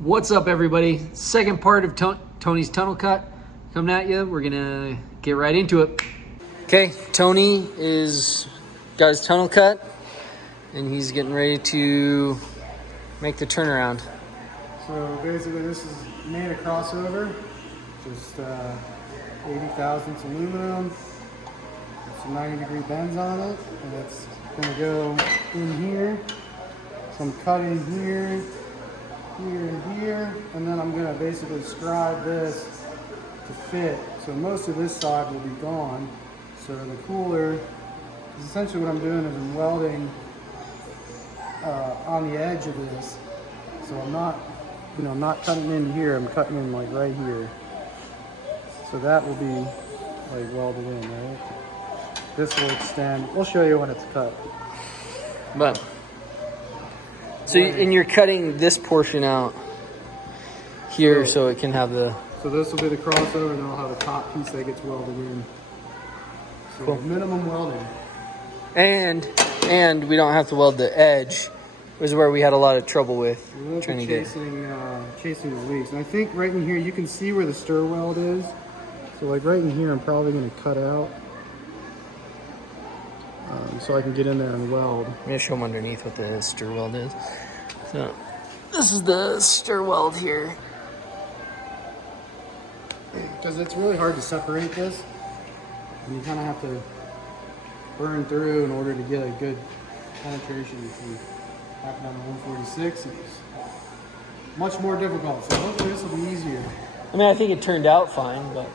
What's up, everybody? Second part of Tony's tunnel cut coming at you. We're gonna get right into it. Okay, Tony got his tunnel cut and he's getting ready to make the turnaround. So basically this is made a crossover, just 80 thousandths aluminum, with some 90-degree bends on it, and it's gonna go in here. So I'm cutting here, here, and here, and then I'm gonna basically scribe this to fit. So most of this side will be gone. So the cooler is essentially what I'm doing is I'm welding on the edge of this. So I'm not cutting in here, I'm cutting in like right here. So that will be like welded in, right? This will extend. We'll show you when it's cut. But so and you're cutting this portion out here so it can have the. So this will be the crossover, and then I'll have a top piece that gets welded in. So cool. Minimum welding. And we don't have to weld the edge. Was where we had a lot of trouble with trying to chasing the leaks. And I think right in here you can see where the stir weld is. So like right in here, I'm probably going to cut out so I can get in there and weld. I'm going to show them underneath what the stir weld is. So this is the stir weld here. Because it's really hard to separate this. And you kind of have to burn through in order to get a good penetration. If you happen on the 146, it's much more difficult. So hopefully this will be easier. I mean, I think it turned out fine, but.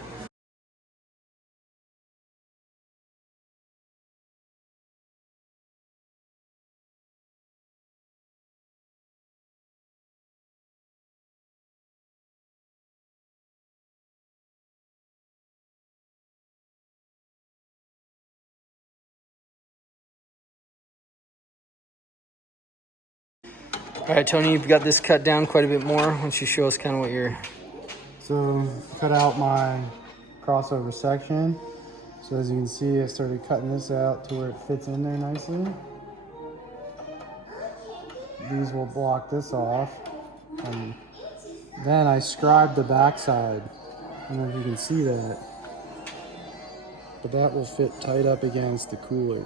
All right, Tony, you've got this cut down quite a bit more. Why don't you show us kind of what you're... So, cut out my crossover section. So as you can see, I started cutting this out to where it fits in there nicely. These will block this off. And then I scribed the backside. I don't know if you can see that. But that will fit tight up against the cooler.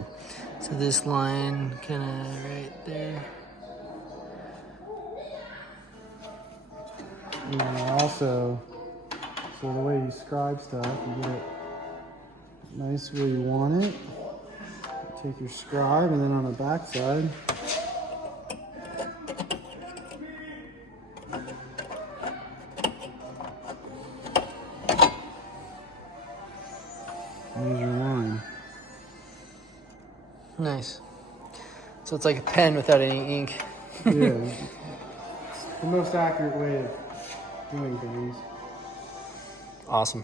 So this line kind of right there. And then also, so the way you scribe stuff, you get it nice where you want it. Take your scribe, and then on the back side, there's your line. Nice. So it's like a pen without any ink. Yeah, it's the most accurate way of doing things. Awesome.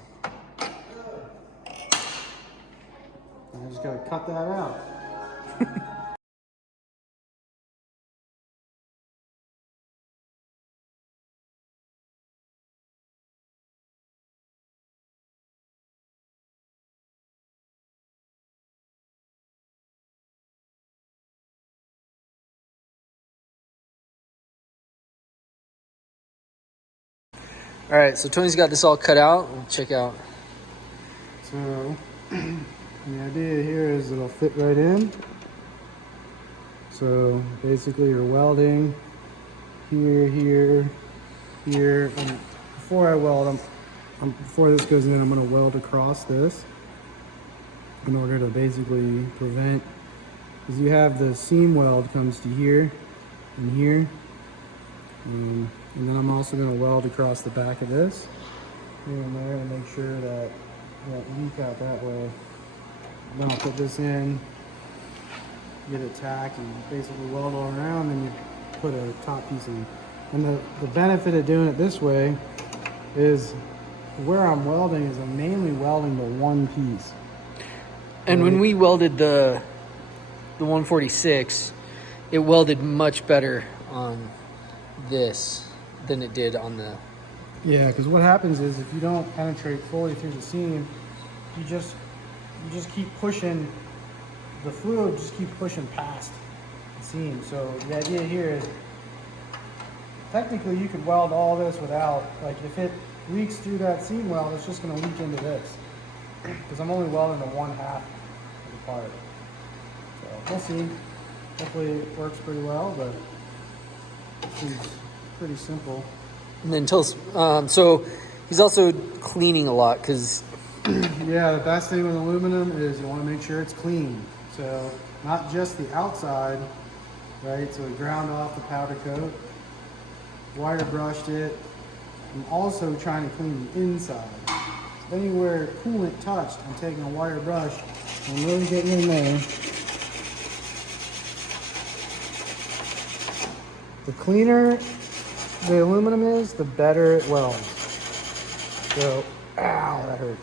I just gotta cut that out. All right, so Tony's got this all cut out. We'll check out. So the idea here is it'll fit right in. So basically you're welding here, here, here, and before I weld, before this goes in, I'm going to weld across this in order to basically prevent, because you have the seam weld comes to here and here, and then I'm also going to weld across the back of this here and there to make sure that it won't leak out that way. Then I'll put this in, get it tacked, and basically weld all around, and you put a top piece in. And the benefit of doing it this way is where I'm welding is I'm mainly welding the one piece. And when we welded the 146, it welded much better on this than it did on the... Yeah, because what happens is if you don't penetrate fully through the seam, you just keep pushing, the fluid just keeps pushing past the seam. So the idea here is technically you could weld all this without, like if it leaks through that seam weld, it's just going to leak into this. Because I'm only welding the one half of the part. So we'll see. Hopefully it works pretty well, but it seems pretty simple. And then so he's also cleaning a lot because yeah, the best thing with aluminum is you want to make sure it's clean. So not just the outside, right? So we ground off the powder coat, wire brushed it. I'm also trying to clean the inside. So anywhere coolant touched, I'm taking a wire brush and really getting in there. The cleaner the aluminum is, the better it welds. So, ow, that hurt.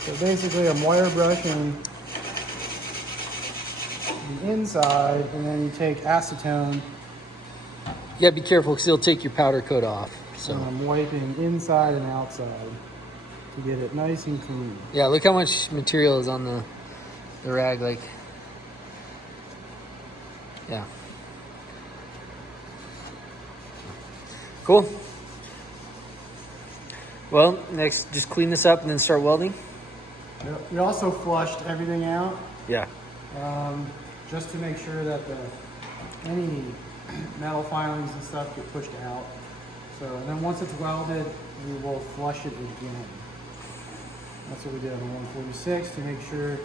So basically I'm wire brushing the inside, and then you take acetone. you gotta be careful because he'll take your powder coat off. So And I'm wiping inside and outside to get it nice and clean. yeah, look how much material is on the rag. Like, yeah, cool. Well, next, just clean this up and then start welding. Yep. We also flushed everything out. Yeah. Just to make sure that any metal filings and stuff get pushed out. So, and then once it's welded, we will flush it again. That's what we did on 146 to make sure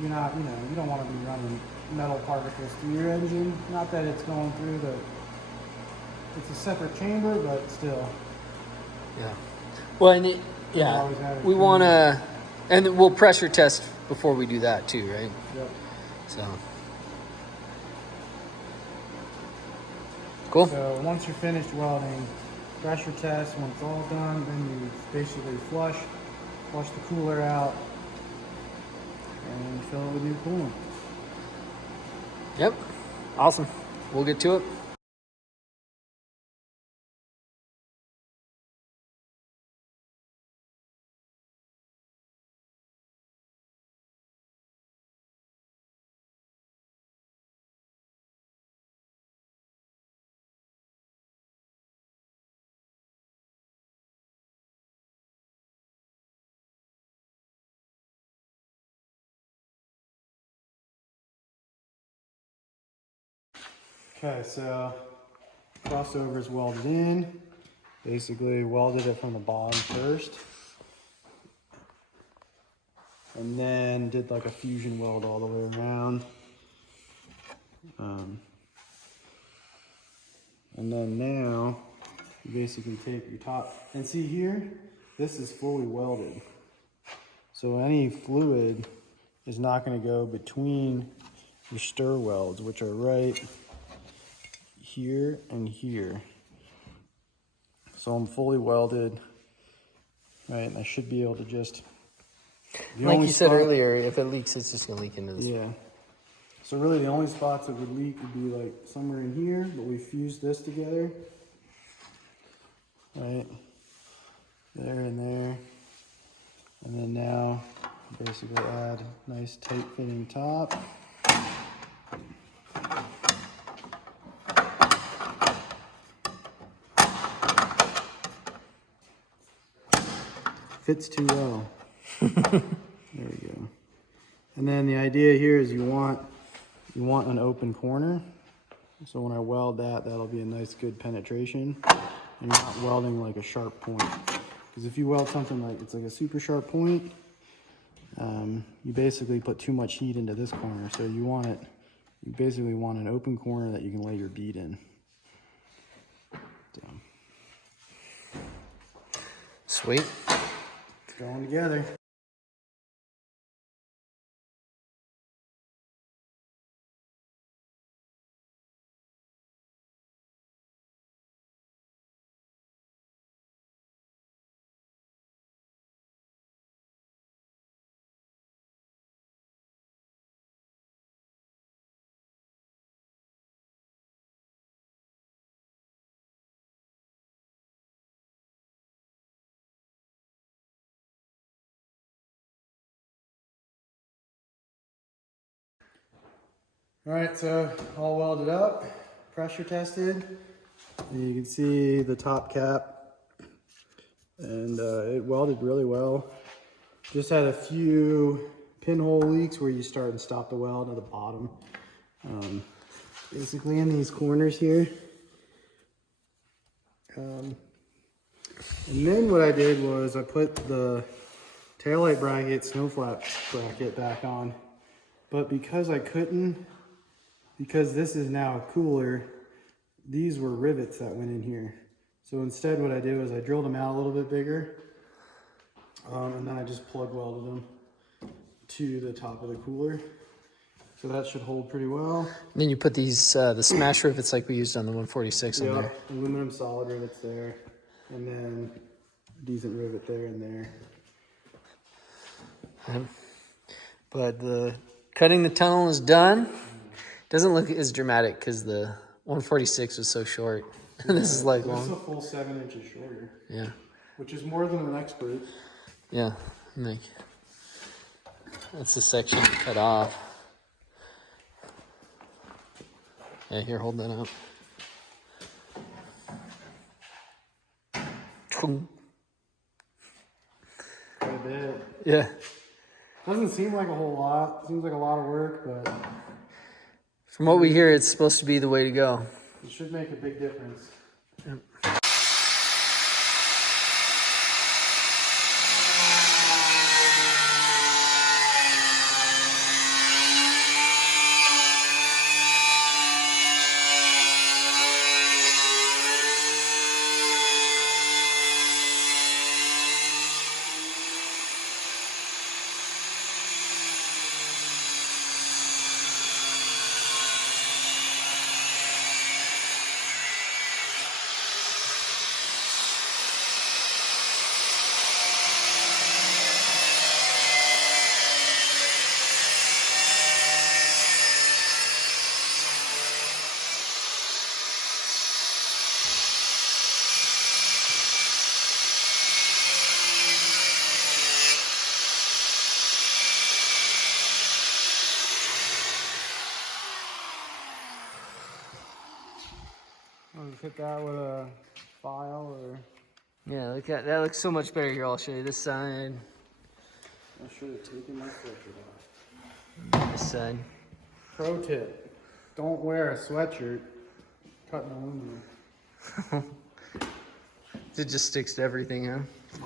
you're not, you don't want to be running metal particles through your engine. Not that it's going through it's a separate chamber, but still. Yeah. Well, and we want to, and we'll pressure test before we do that too, right? Yep. So. Cool. So once you're finished welding, pressure test. When it's all done, then you basically flush the cooler out, and fill it with new coolant. Yep. Awesome. We'll get to it. Okay, so crossover is welded in. Basically welded it from the bottom first. And then did like a fusion weld all the way around. And then now you basically take your top, and see here, this is fully welded. So any fluid is not going to go between your stir welds, which are right here and here. So I'm fully welded, right? And I should be able to just, like you said earlier, if it leaks, it's just gonna leak into this. Yeah. So really the only spots that would leak would be like somewhere in here, but we fused this together. Right? There and there. And then now basically add a nice tight fitting top. Fits too well. There we go. And then the idea here is you want an open corner. So when I weld that, that'll be a nice good penetration. And you're not welding like a sharp point. Because if you weld something like it's like a super sharp point, you basically put too much heat into this corner. So you basically want an open corner that you can lay your bead in. So. Sweet. It's going together. All right, so all welded up. pressure tested. And you can see the top cap, and it welded really well. Just had a few pinhole leaks where you start and stop the weld at the bottom. Basically in these corners here. And then what I did was I put the taillight bracket, snow flap bracket back on. But because I couldn't, because this is now cooler, these were rivets that went in here. So instead what I did was I drilled them out a little bit bigger. And then I just plug welded them to the top of the cooler. So that should hold pretty well. And then you put these, the smash rivets like we used on the 146 on there. Aluminum solid rivets there. And then a decent rivet there and there. But the cutting the tunnel is done. Doesn't look as dramatic because the 146 was so short. This is like long. This is a full 7 inches shorter. Yeah. Which is more than an expert. Yeah. Like, that's the section cut off. Yeah, here, hold that up. Quite a bit. Yeah. Doesn't seem like a whole lot. Seems like a lot of work, but from what we hear, it's supposed to be the way to go. it should make a big difference. Yep. I'll just hit that with a file or... Yeah, look at that. Looks so much better here. I'll show you this side. I should have taken my sweatshirt off. This side. Pro tip, don't wear a sweatshirt cut in aluminum. It just sticks to everything, huh? Yeah.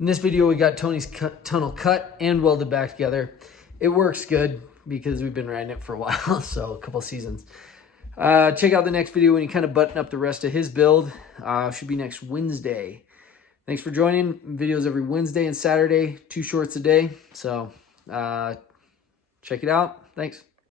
In this video, we got Tony's tunnel cut and welded back together. It works good because we've been riding it for a while, so a couple seasons. Check out the next video when you kind of button up the rest of his build. Should be next Wednesday. Thanks for joining. Videos every Wednesday and Saturday, 2 shorts a day. So check it out. Thanks.